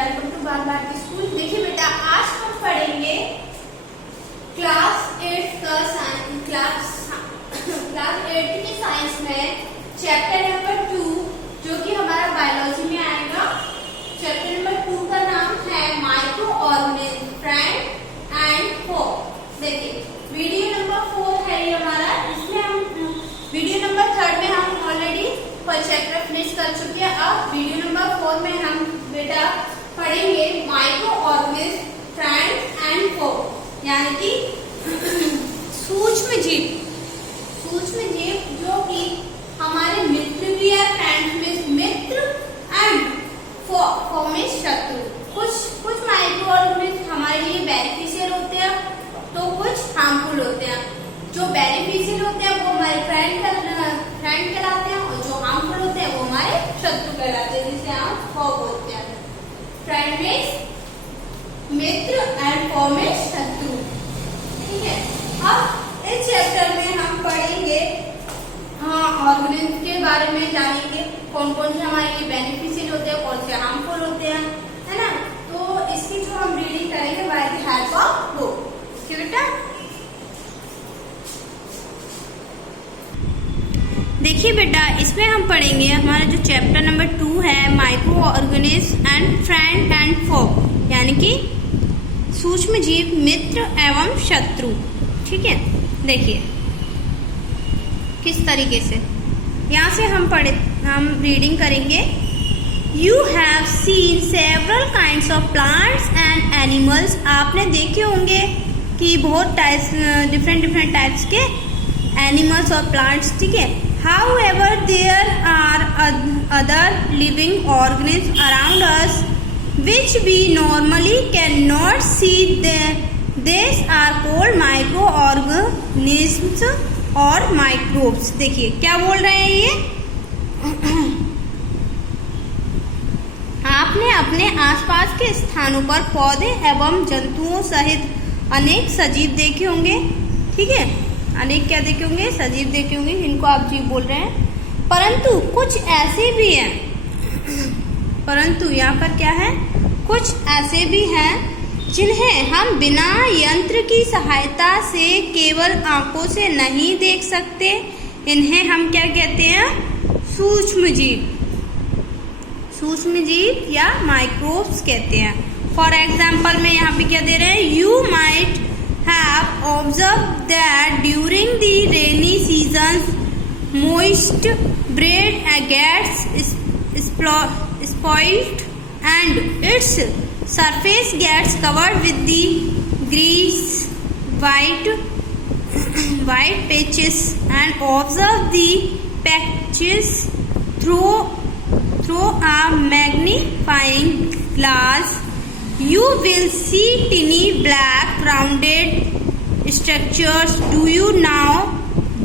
Welcome to बाल Bharti school. देखिए बेटा, आज हम पढ़ेंगे क्लास 8 की साइंस में चैप्टर नंबर 2 जो कि हमारा बायोलॉजी में आएगा। चैप्टर नंबर 2 का नाम है माइक्रो ऑर्गेनिज्म फ्रेंड एंड फो। देखिए वीडियो नंबर 4 है ये हमारा। इसमें हम वीडियो नंबर 3 में हम ऑलरेडी फुल चैप्टर फिनिश कर चुके हैं। अब वीडियो नंबर 4 में हम बेटा पढ़ेंगे micro organism friend and foe, यानी कि सूक्ष्म जीव जो कि हमारे मित्र भी है, फ्रेंड में मित्र एंड फो में शत्रु। कुछ माइक्रो ऑर्गेनिज्म हमारे लिए बेनिफिशियल होते हैं तो कुछ हार्मफुल होते हैं। जो बेनिफिशियल होते हैं वो हमारे फ्रेंड कहलाते हैं और जो हार्मफुल होते हैं वो हमारे शत्रु कहलाते हैं, जिसे हम फो बोलते हैं। फ्रेंड में मित्र एंड फो में शत्रु। ठीक है, अब इस चैप्टर में हम पढ़ेंगे ऑर्गेनिज्म के बारे में, जानेंगे कौन कौन से हमारे लिए बेनिफिशियल होते हैं, कौन से हार्मफुल होते हैं, है ना। तो इसकी जो हम रीडिंग करेंगे by the help of book. ठीक है बेटा, देखिए बेटा, इसमें हम पढ़ेंगे हमारा जो चैप्टर नंबर 2 है micro organism and friend and foe, यानी कि सूक्ष्म जीव मित्र एवं शत्रु। ठीक है, देखिए किस तरीके से यहाँ से हम रीडिंग करेंगे। You have seen several kinds of plants and animals. आपने देखे होंगे कि बहुत डिफरेंट टाइप्स के एनिमल्स और प्लांट्स। ठीक है, however there are other living organisms around us which we normally cannot see. These are called microorganisms और microbes। देखिए क्या बोल रहे हैं ये। आपने अपने आसपास के स्थानों पर पौधे एवं जंतुओं सहित अनेक सजीव देखे होंगे। ठीक है, अनेक क्या देखे होंगे? सजीव देखे होंगे, जिनको आप जीव बोल रहे हैं। परंतु कुछ ऐसे भी हैं, परंतु यहाँ पर क्या है, कुछ ऐसे भी हैं जिन्हें हम बिना यंत्र की सहायता से केवल आंखों से नहीं देख सकते। इन्हें हम क्या कहते हैं? सूक्ष्म जीव या माइक्रोब्स कहते हैं। फॉर एग्जाम्पल में यहाँ पे क्या दे रहे हैं, you might have observed that during the rainy seasons moist bread gets spoiled and its surface gets covered with the grease white patches, and observe the patches through a magnifying glass. You will see tiny black rounded structures. Do you know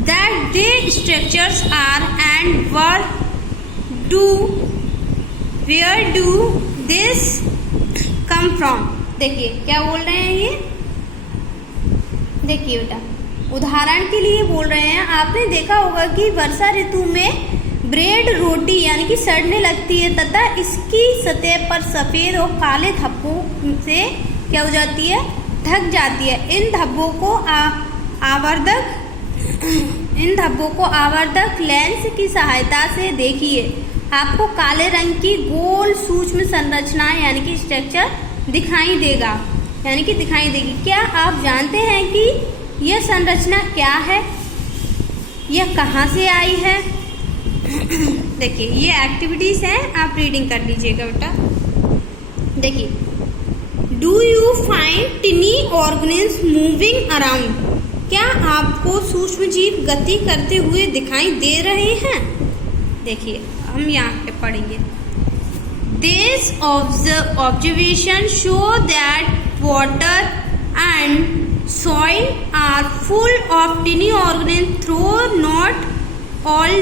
that these structures are and where do this come from? देखिए क्या बोल रहे हैं ये। देखिए बेटा, उदाहरण के लिए बोल रहे हैं, आपने देखा होगा कि वर्षा ऋतु में ब्रेड रोटी यानी कि सड़ने लगती है तथा इसकी सतह पर सफेद और काले धब्बों से क्या हो जाती है, ढक जाती है। इन धब्बों को आवर्धक लेंस की सहायता से देखिए, आपको काले रंग की गोल सूक्ष्म संरचना यानी कि स्ट्रक्चर दिखाई देगी। क्या आप जानते हैं कि यह संरचना क्या है, यह कहाँ से आई है? देखिए ये एक्टिविटीज हैं, आप रीडिंग कर लीजिएगा बेटा। देखिए, do you find टिनी organism moving around? क्या आपको सूक्ष्म जीव गति करते हुए दिखाई दे रहे हैं? देखिए हम यहाँ पे पढ़ेंगे। These observation show that water and soil are full of tiny organisms, though not all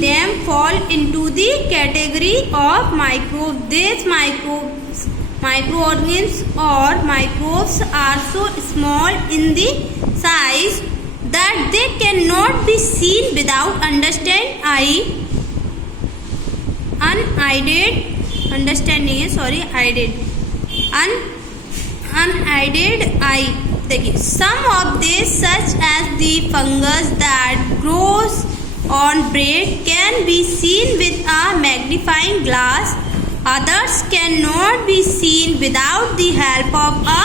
them fall into the category of microbes. These microorganisms or microbes are so small in the size that they cannot be seen without unaided unaided eye. देखिए, some of these such as the fungus that grows on bread can be seen with a magnifying glass. Others cannot be seen without the help of a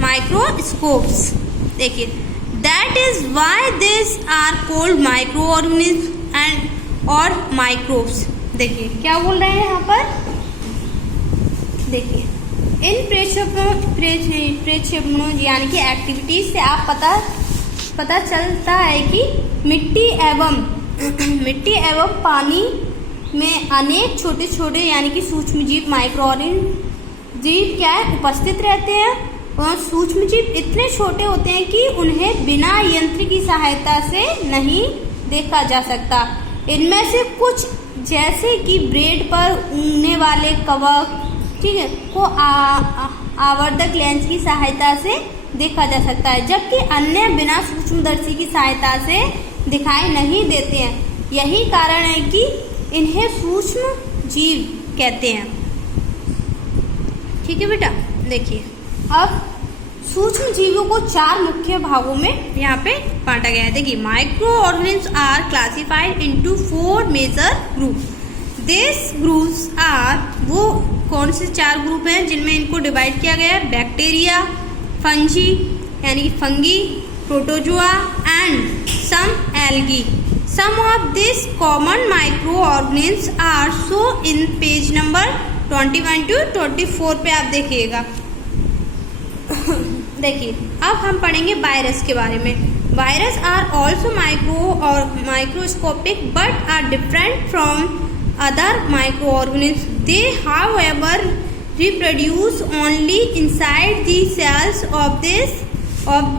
microscopes. देखिए, that is why these are called microorganisms and or microbes. देखिए क्या बोल रहे हैं यहाँ पर, देखिए इन प्रेक्षेपणों यानी कि एक्टिविटीज से आप पता चलता है कि मिट्टी एवं पानी में अनेक छोटे छोटे यानी कि सूक्ष्म जीव माइक्रोऑर्गेनिज्म जीव क्या है उपस्थित रहते हैं। और सूक्ष्म जीव इतने छोटे होते हैं कि उन्हें बिना यंत्र की सहायता से नहीं देखा जा सकता। इनमें से कुछ जैसे कि ब्रेड पर उगने वाले कवक, ठीक है, को आवर्धक लेंस की सहायता से देखा जा सकता है, जबकि अन्य बिना सूक्ष्मदर्शी की सहायता से दिखाई नहीं देते हैं। यही कारण है कि इन्हें सूक्ष्म जीव कहते हैं। ठीक है बेटा, देखिए अब सूक्ष्म जीवों को 4 मुख्य भागों में यहाँ पे बांटा गया है। देखिए, micro organism are classified into 4 major group. This groups are, वो कौन से 4 ग्रुप हैं जिनमें इनको डिवाइड किया गया है? बैक्टीरिया, फंजी यानी कि fungi, protozoa and some algae. Some of this common micro organism are show in page number 21 to 24 पे आप देखिएगा। देखिए, अब हम पढ़ेंगे वायरस के बारे में। Virus are also microscopic but are different from other micro organism. They however reproduce only inside the cells of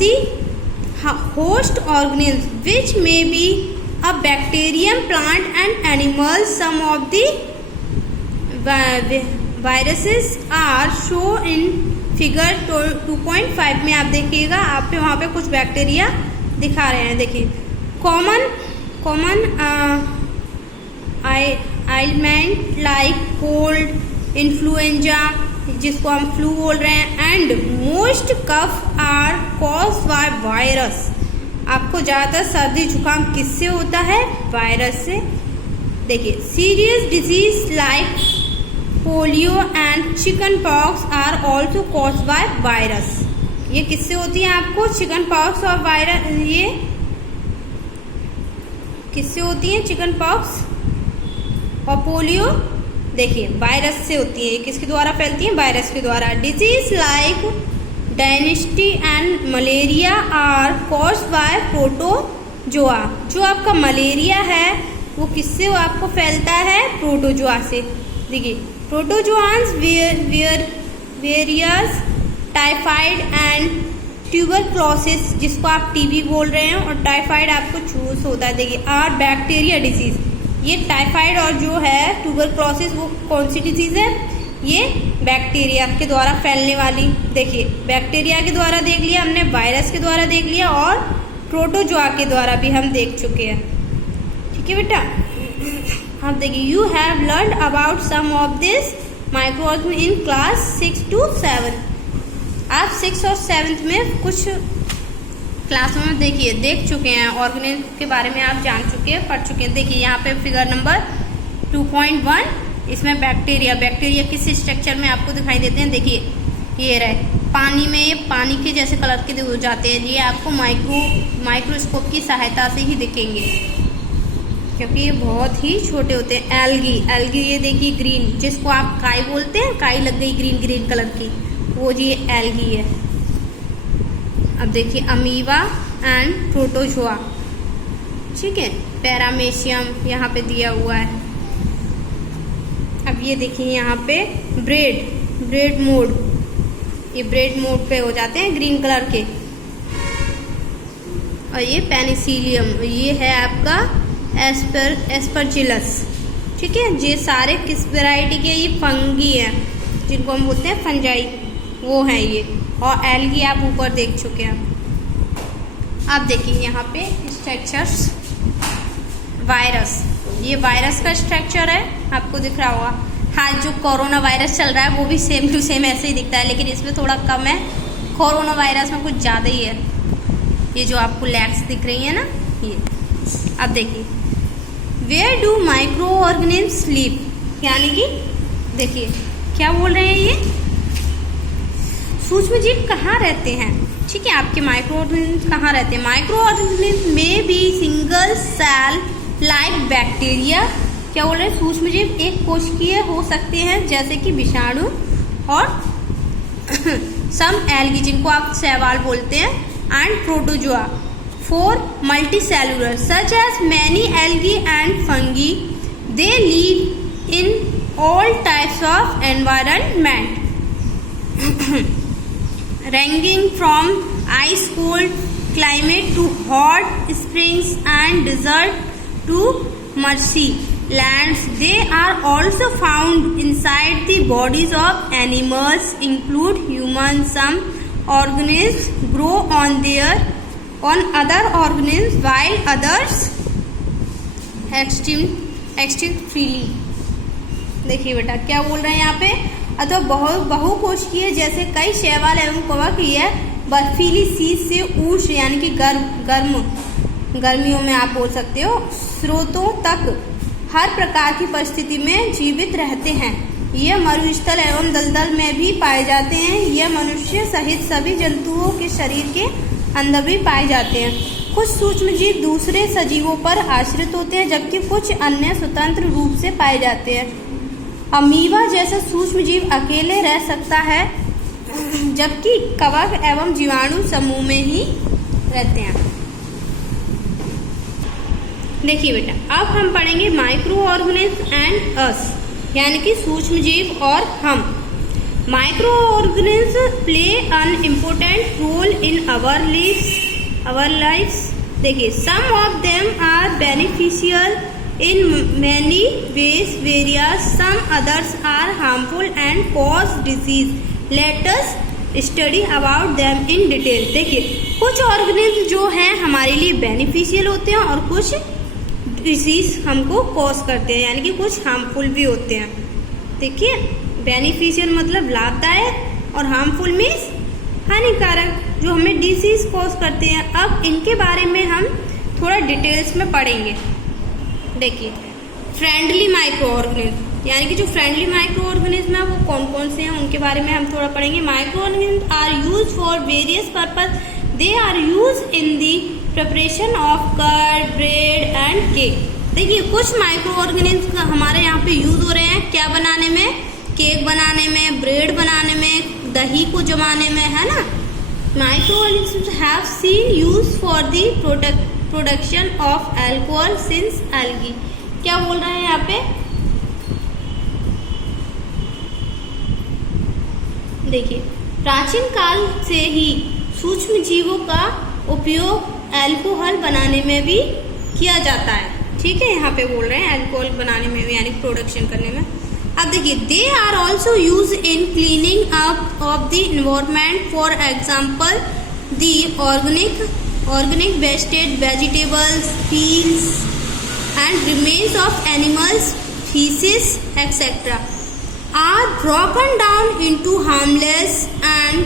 the host organism, which may be a bacterium, plant and animal. Some of the viruses are shown in figure 2.5 में आप देखिएगा, आप पे वहाँ पे कुछ bacteria दिखा रहे हैं। देखिए, common ailment like cold, influenza जिसको हम फ्लू बोल रहे हैं, and most cough are caused by virus. आपको ज़्यादातर सर्दी जुकाम किससे होता है? वायरस से। देखिए, serious disease like polio and chicken pox are also caused by virus. ये किससे होती है? आपको चिकन पॉक्स और वायरस, ये किससे होती है? चिकन पॉक्स और पोलियो देखिए वायरस से होती है। ये किसके द्वारा फैलती है? वायरस के द्वारा। डिजीज लाइक डायनेस्टी and malaria are caused by protozoa. जो आपका मलेरिया है वो किससे आपको फैलता है? प्रोटोजोआ से। देखिए, प्रोटोजोआंस वेरियस टाइफाइड एंड ट्यूबरक्लोसिस, जिसको आप टीबी बोल रहे हैं, और टाइफाइड आपको चूस होता है। देखिए, आर बैक्टीरिया डिजीज। ये टाइफाइड और जो है ट्यूबरक्लोसिस वो कौन सी डिजीज है? ये बैक्टीरिया के द्वारा फैलने वाली। देखिए, बैक्टीरिया के द्वारा देख लिया हमने, वायरस के द्वारा देख लिया और प्रोटोजोआ के द्वारा भी हम देख चुके हैं। ठीक है बेटा, अब देखिए, you have learn about some of this microorganism in class 6 to 7। आप 6 और 7 में कुछ क्लासों में देखिए देख चुके हैं, ऑर्गेनिज्म के बारे में आप जान चुके हैं, पढ़ चुके हैं। देखिए, यहाँ पे फिगर नंबर 2.1, इसमें बैक्टीरिया किस स्ट्रक्चर में आपको दिखाई देते हैं? देखिए, ये रहे पानी में, ये पानी के जैसे कलर के हो जाते हैं। ये आपको माइक्रोस्कोप की सहायता से ही दिखेंगे, क्योंकि ये बहुत ही छोटे होते हैं। एल्गी ये देखिए ग्रीन, जिसको आप काई बोलते हैं, काई लग गई ग्रीन कलर की, वो जी एल्गी है। अब देखिए, अमीबा एंड प्रोटोजोआ, ठीक है, पैरामेशियम यहाँ पे दिया हुआ है। अब ये देखिए यहाँ पे ब्रेड मोड, ये ब्रेड मोड पे हो जाते हैं ग्रीन कलर के। और ये पेनिसिलियम, ये है आपका एस्परजिलस। ठीक है, ये सारे किस वैरायटी के? ये फंगी हैं, जिनको हम बोलते हैं फंजाई, वो हैं ये। और एल्गी आप ऊपर देख चुके हैं। आप देखिए यहाँ पे स्ट्रक्चर्स। वायरस, ये वायरस का स्ट्रक्चर है, आपको दिख रहा होगा। हाँ, जो कोरोना वायरस चल रहा है वो भी सेम टू सेम ऐसे ही दिखता है, लेकिन इसमें थोड़ा कम है। कोरोना वायरस में कुछ ज़्यादा ही है। ये जो आपको लेग्स दिख रही है ना, ये अब देखिए, where do micro organism sleep, यानी कि देखिए क्या बोल रहे हैं ये, सूक्ष्म जीव कहाँ रहते हैं। ठीक है, आपके माइक्रो ऑर्गेनिज्म कहाँ रहते हैं। Micro organism may be single cell like bacteria, क्या बोल रहे हैं, सूक्ष्म जीव एक कोशिकीय हो सकते हैं जैसे कि विषाणु और सम एल्गी, जिनको आप शैवाल बोलते हैं, and protozoa for multicellular such as many algae and fungi, they live in all types of environment ranging from ice cold climate to hot springs and desert to marshy lands. They are also found inside the bodies of animals, include humans. Some organisms grow on other organisms while others extinct freely. देखिए बेटा क्या बोल रहे हैं यहाँ पे, अथवा बहुकोशिकीय जैसे कई शैवाल एवं कवकीय बर्फीली शीत से उष्ण यानी कि गर्मियों में आप बोल सकते हो स्रोतों तक हर प्रकार की परिस्थिति में जीवित रहते हैं। यह मरुस्थल एवं दलदल में भी पाए जाते हैं। यह मनुष्य सहित सभी जंतुओं के शरीर के अंदर भी पाए जाते हैं। कुछ सूक्ष्म जीव दूसरे सजीवों पर आश्रित होते हैं, जबकि कुछ अन्य स्वतंत्र रूप से पाए जाते हैं। अमीबा जैसा सूक्ष्म जीव अकेले रह सकता है, जबकि कवक एवं जीवाणु समूह में ही रहते हैं। देखिए बेटा, अब हम पढ़ेंगे माइक्रो ऑर्गेनिज्म एंड अस, यानी कि सूक्ष्म जीव और हम। Micro organism play an important role in our lifes. देखिए, some of them are beneficial in many ways, whereas some others are harmful and cause disease. Let us study about them in detail. देखिए, कुछ organism जो हैं हमारे लिए beneficial होते हैं और कुछ डिजीज हमको कॉज करते हैं, यानी कि कुछ हार्मफुल भी होते हैं। देखिए, बेनिफिशियल मतलब लाभदायक और हार्मफुल मीन्स हानिकारक, जो हमें डिजीज कॉज करते हैं। अब इनके बारे में हम थोड़ा डिटेल्स में पढ़ेंगे। देखिए, फ्रेंडली माइक्रो ऑर्गेनिज्म, यानी कि जो फ्रेंडली माइक्रो ऑर्गेनिज्म है वो कौन कौन से हैं उनके बारे में हम थोड़ा पढ़ेंगे। Micro organism are use for various purpose. They are use in the preparation of curd, bread and cake. देखिए, कुछ माइक्रो ऑर्गेनिज्म हमारे यहाँ पे यूज हो रहे हैं क्या बनाने में, केक बनाने में, ब्रेड बनाने में, दही को जमाने में, है ना। Micro organism have seen use for the production of alcohol since algae. क्या बोल रहे हैं यहाँ पे, देखिए, प्राचीन काल से ही सूक्ष्म जीवों का उपयोग एल्कोहल बनाने में भी किया जाता है। ठीक है, यहाँ पे बोल रहे हैं एल्कोहल बनाने में भी, यानी प्रोडक्शन करने में। अब देखिए, they are also use in cleaning up of the environment. For example, the organic wasted vegetables, peels and remains of animals, feces, etc. are broken down into harmless and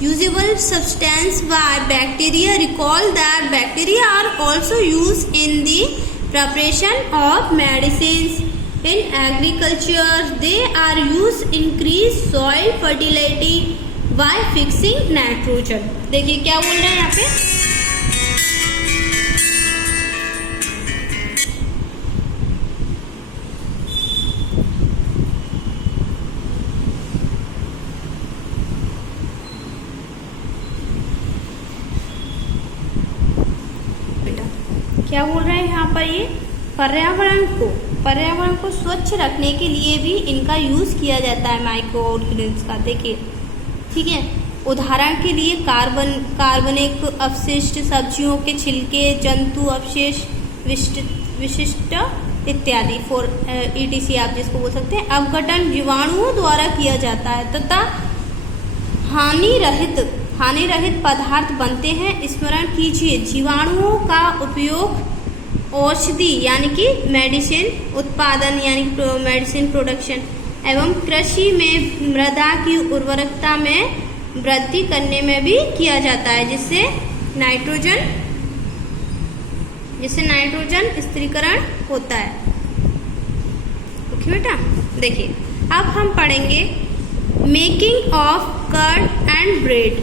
usable substance by bacteria. Recall that bacteria are also used in the preparation of medicines. In agriculture, they are used to increase soil fertility by fixing nitrogen. देखिए क्या बोल रहे हैं यहाँ पे, बेटा क्या बोल रहे हैं यहाँ पर, ये पर्यावरण को स्वच्छ रखने के लिए भी इनका यूज किया जाता है माइक्रो ऑर्गेनिज्म का। देखिए, ठीक है, उदाहरण के लिए कार्बनिक अपशिष्ट, सब्जियों के छिलके, जंतु अवशेष, विशिष्ट इत्यादि। फॉर ETC आप जिसको बोल सकते हैं। अपघटन जीवाणुओं द्वारा किया जाता है तथा हानि रहित पदार्थ बनते हैं। स्मरण कीजिए, जीवाणुओं का उपयोग औषधि यानी कि मेडिसिन उत्पादन यानी मेडिसिन प्रोडक्शन एवं कृषि में मृदा की उर्वरकता में वृद्धि करने में भी किया जाता है, जिससे नाइट्रोजन स्थिरीकरण होता है। ओके बेटा, देखिए अब हम पढ़ेंगे making of curd and bread,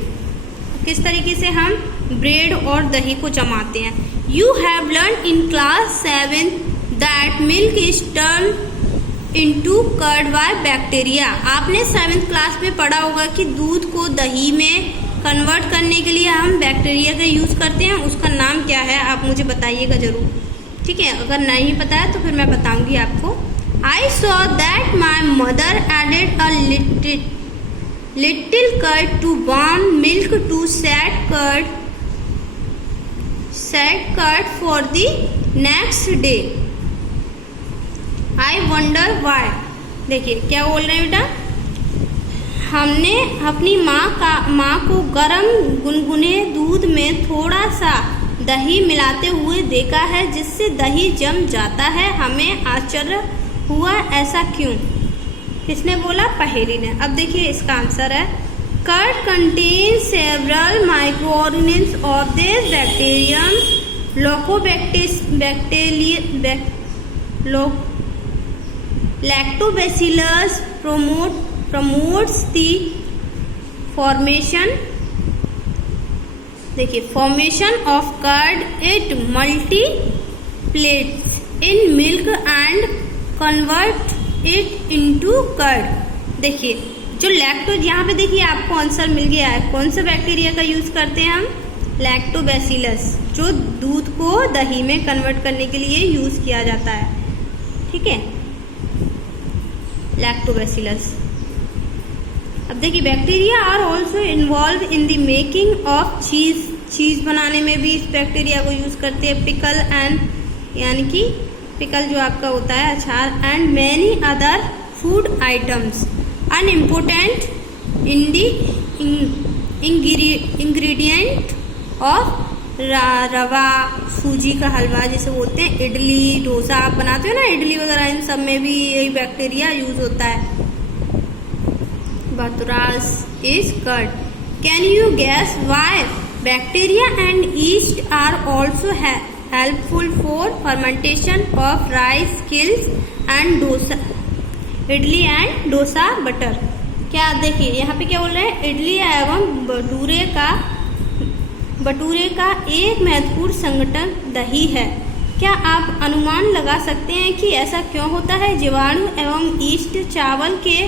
किस तरीके से हम ब्रेड और दही को जमाते हैं। You have learn in class 7 that milk is turn into curd by bacteria. आपने 7th क्लास में पढ़ा होगा कि दूध को दही में कन्वर्ट करने के लिए हम बैक्टीरिया का यूज करते हैं। उसका नाम क्या है आप मुझे बताइएगा जरूर, ठीक है। अगर नहीं पता है तो फिर मैं बताऊंगी आपको। I saw that my mother added a little curd to warm milk to set curd for the next day. I wonder why. देखिए क्या बोल रहे हैं बेटा, हमने अपनी माँ को गरम गुनगुने दूध में थोड़ा सा दही मिलाते हुए देखा है, जिससे दही जम जाता है। हमें आश्चर्य हुआ, ऐसा क्यों? किसने बोला? पहेली ने। अब देखिए इसका आंसर है curd contain several microorganism of this bacterium lactobacillus promotes the formation of curd. It multiplies in milk and convert it into curd. देखिए जो लैक्टोज, यहाँ पे देखिए आपको आंसर मिल गया है। कौन सा बैक्टीरिया का यूज करते हैं हम? लैक्टोबैसिलस, जो दूध को दही में कन्वर्ट करने के लिए यूज किया जाता है, ठीक है, लैक्टोबैसिलस। अब देखिए bacteria are also involve in the making of cheese बनाने में भी इस बैक्टीरिया को यूज करते हैं। पिकल एंड यानी कि पिकल जो आपका होता है अचार, and many other food items unimportant in the ingredient of रवा, सूजी का हलवा जिसे बोलते हैं, इडली डोसा आप बनाते हो ना, इडली वगैरह, इन सब में भी यही बैक्टीरिया यूज होता है। Bacillus is curd. Can you guess why bacteria and yeast are also helpful for fermentation of rice, skills and dosa, idli and dosa butter? क्या देखिए यहाँ पे क्या बोल रहे हैं, इडली एवं भटूरे का एक महत्वपूर्ण संगठन दही है। क्या आप अनुमान लगा सकते हैं कि ऐसा क्यों होता है? जीवाणु एवं ईस्ट चावल के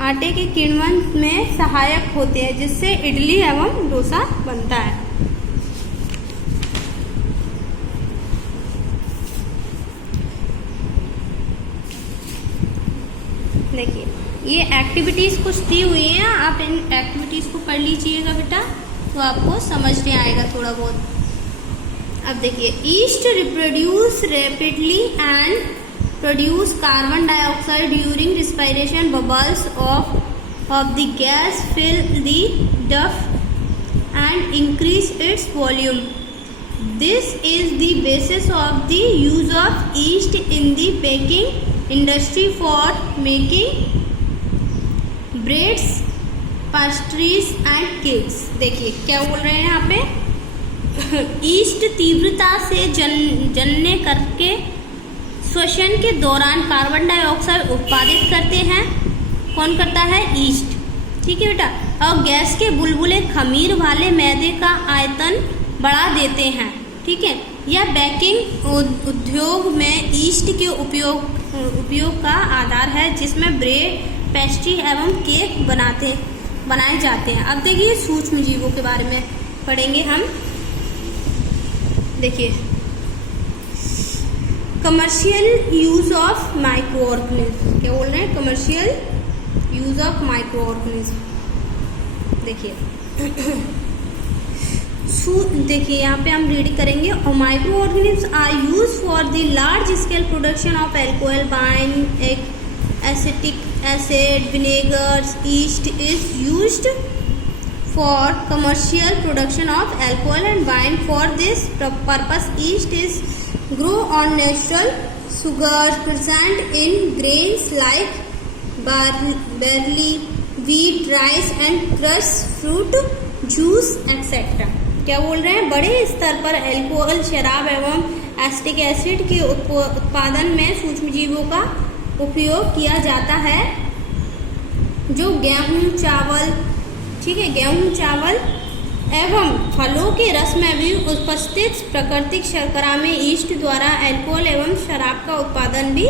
आटे के किण्वन में सहायक होते हैं, जिससे इडली एवं डोसा बनता है। देखिए ये एक्टिविटीज कुछ दी हुई हैं, आप इन एक्टिविटीज को पढ़ लीजिएगा बेटा, तो आपको समझ में आएगा थोड़ा बहुत। अब देखिए east reproduce rapidly and produce carbon dioxide during respiration. Bubbles of the gas fill the duct and increase its volume. This is the basis of the use of yeast in the baking industry for making breads, pastries and cakes. देखिए क्या बोल रहे हैं यहाँ पे, east तीव्रता से जलने करके श्वसन के दौरान कार्बन डाइऑक्साइड उत्पादित करते हैं। कौन करता है? ईस्ट, ठीक है बेटा। और गैस के बुलबुले खमीर वाले मैदे का आयतन बढ़ा देते हैं, ठीक है। यह बेकिंग उद्योग में ईस्ट के उपयोग का आधार है, जिसमें ब्रेड, पेस्ट्री एवं केक बनाए जाते हैं। अब देखिए सूक्ष्म जीवों के बारे में पढ़ेंगे हम। देखिए commercial use of micro organism, क्या बोल रहे हैं? Commercial use of micro organism. देखिए यहाँ पे हम रीड करेंगे, और micro organism are use for the large scale production of alcohol, wine, acetic acid, vinegars. Yeast is used for commercial production of alcohol and wine. For this purpose, yeast is grow on natural sugars present in grains like barley, wheat, rice and crushed fruit juice etc. क्या बोल रहे हैं? बड़े स्तर पर alcohol, शराब एवं acetic acid के उत्पादन में सूक्ष्मजीवों का उपयोग किया जाता है, जो गेहूं, चावल, ठीक है, गेहूं, चावल एवं फलों के रस में भी उपस्थित प्राकृतिक शर्करा में ईस्ट द्वारा अल्कोहल एवं शराब का उत्पादन भी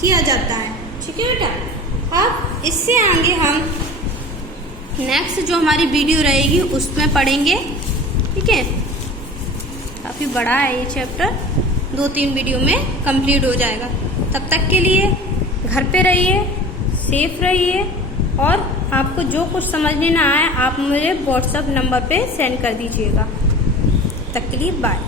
किया जाता है। ठीक है बेटा। अब इससे आगे हम नेक्स्ट जो हमारी वीडियो रहेगी उसमें पढ़ेंगे। ठीक है, काफ़ी बड़ा है ये चैप्टर, 2-3 वीडियो में कंप्लीट हो जाएगा। तब तक के लिए घर पे रहिए, सेफ रहिए और आपको जो कुछ समझने ना आए आप मुझे व्हाट्सएप नंबर पे सेंड कर दीजिएगा। तब तक के लिए बाय।